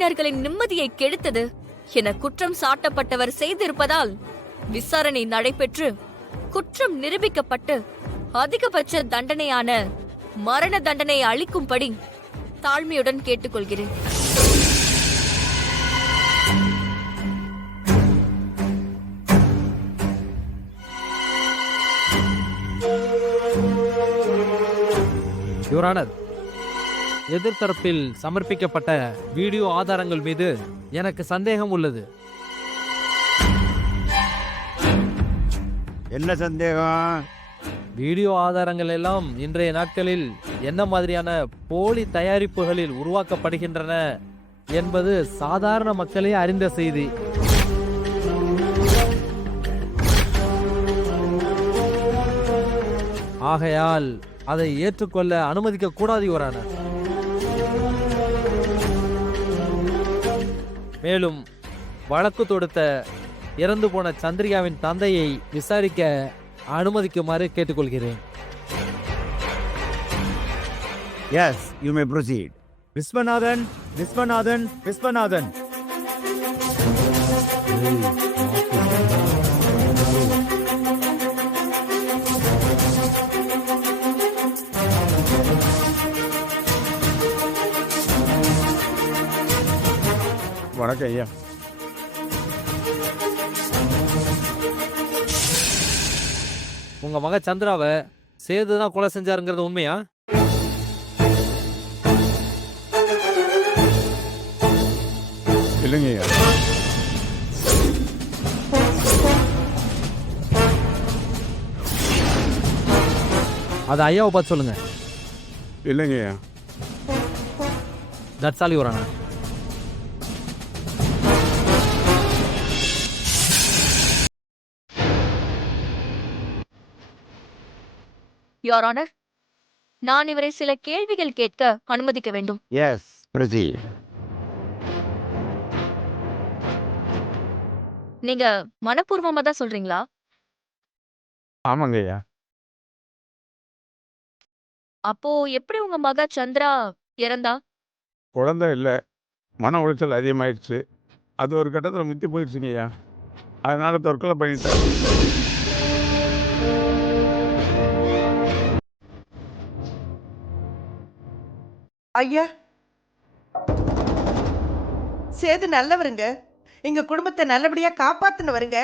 உறுப்பினர்களின் நிம்மதியை கெடுத்தது என குற்றம் சாட்டப்பட்டவர் செய்திருப்பதால் விசாரணை நடைபெற்று குற்றம் நிரூபிக்கப்பட்டு அதிகபட்ச தண்டனையான மரண தண்டனை அளிக்கும்படி தாழ்மையுடன் கேட்டுக்கொள்கிறேன். யுவர் ஆனர், எதிர்த்தரப்பில் சமர்ப்பிக்கப்பட்ட வீடியோ ஆதாரங்கள் மீது எனக்கு சந்தேகம் உள்ளது. என்ன சந்தேகம்? வீடியோ ஆதாரங்கள் எல்லாம் இன்றைய நாட்களில் என்ன மாதிரியான போலி தயாரிப்புகளில் உருவாக்கப்படுகின்றன என்பது சாதாரண மக்களே அறிந்த செய்தி. ஆகையால் அதை ஏற்றுக்கொள்ள அனுமதிக்க கூடாது யுவர் ஆனர். மேலும் வழக்கு தொடுத்த இறந்து போன சந்திரிகாவின் தந்தையை விசாரிக்க அனுமதிக்குமாறு கேட்டுக்கொள்கிறேன். Yes, you may proceed. Viswanathan, Viswanathan, Viswanathan. வணக்கம் ஐயா. உங்க மக சந்திராவை சேதுதான் கொலை செஞ்சாருங்கிறது உண்மையா? இல்லைங்க ஐயா. அது ஐயாவை பார்த்து சொல்லுங்க. இல்லைங்க ஐயா. That's all your honour. Your honour, நான் இவரை சில கேள்விகள் கேட்க அனுமதிக்க வேண்டும். Yes, proceed. நீங்க மனப்பூர்வமா தான் சொல்றீங்களா? ஆமாங்க ஐயா. அப்போ எப்படி உங்க மக சந்திரா இறந்தா? குழந்தை இல்லை, மன உளைச்சல் அதிகமாயிடுச்சு. அது ஒரு கட்டத்தில் முத்தி போயிடுச்சுங்க ஐயா. அதனால தற்கொலை பண்ணிட்டேன். ஐயா, சேது நல்லவருங்க. எங்க குடும்பத்தை நல்லபடியா காப்பாத்துனவருங்க.